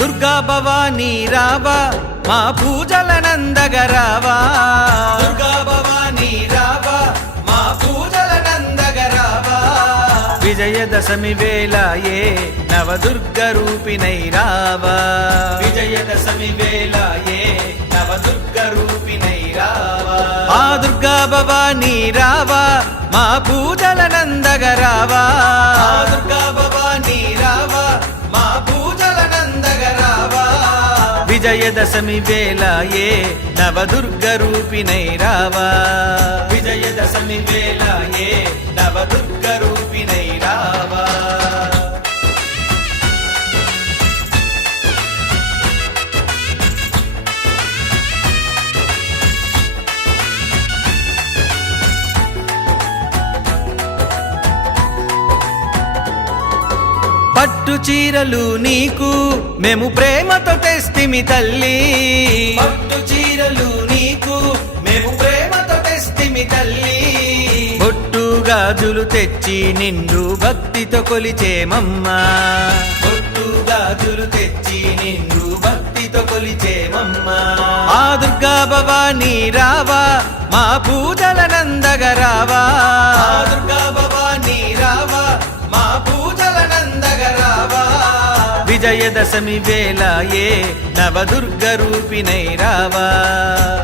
దుర్గా భవానీ రావా మా పూజల నందగరావా దుర్గా భవానీ రావా మా పూజల నందగరావా విజయదశమి వేళ ఏ నవదుర్గ రూపిణై రావా. విజయదశమి వేళ ఏ నవదుర్గ రూపిణై రావా. ఆ దుర్గా భవానీ రావా మా పూజల నందగరావా ఆ దుర్గా భవానీ విజయదశమి వేళ ఏ నవదుర్గ రూపిణై రావా. విజయదశమి వేళ ఏ నవదుర్గ పట్టు చీరలు నీకు మేము ప్రేమతో తెస్తిమి తల్లి. పట్టు చీరలు నీకు మేము ప్రేమతో తెస్తిమి తల్లి. బొట్టు గాజులు తెచ్చి నిండు భక్తితో కొలిచేమమ్మా. బొట్టు గాజులు తెచ్చి నిండు భక్తితో కొలిచేమమ్మా. ఆ దుర్గా భవానీ రావా మా పూజల నందగరావా ఆ దుర్గా విజయదశమి వేళ ఏ నవదుర్గ రూపిణై రావా.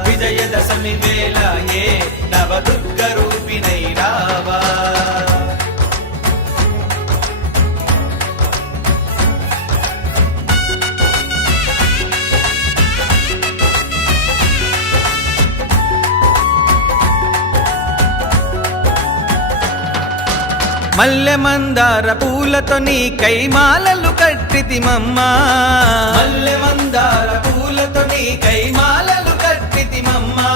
విజయదశమి వేళ మల్లె మందార పూలతో నీ కైమాలలు కట్టితిమమ్మా. మల్లె మందార పూలతో నీ కైమాలలు కట్టితిమమ్మా.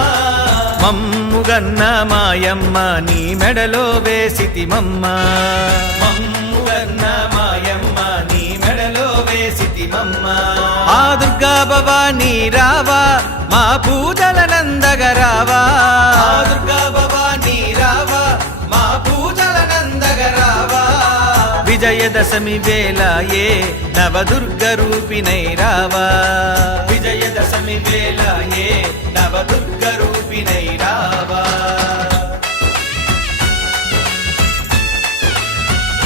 మమ్ముగన్న మాయమ్మ నీ మెడలో వేసితిమమ్మా. మమ్ముగన్న మాయమ్మ నీ మెడలో వేసితిమమ్మా. ఆ దుర్గా భవానీ రావా మా పూజల విజయదశమి వేళ నవదుర్గ రూపిణై రావా. విజయదశమి వేళ నవదుర్గ రూపిణై రావా.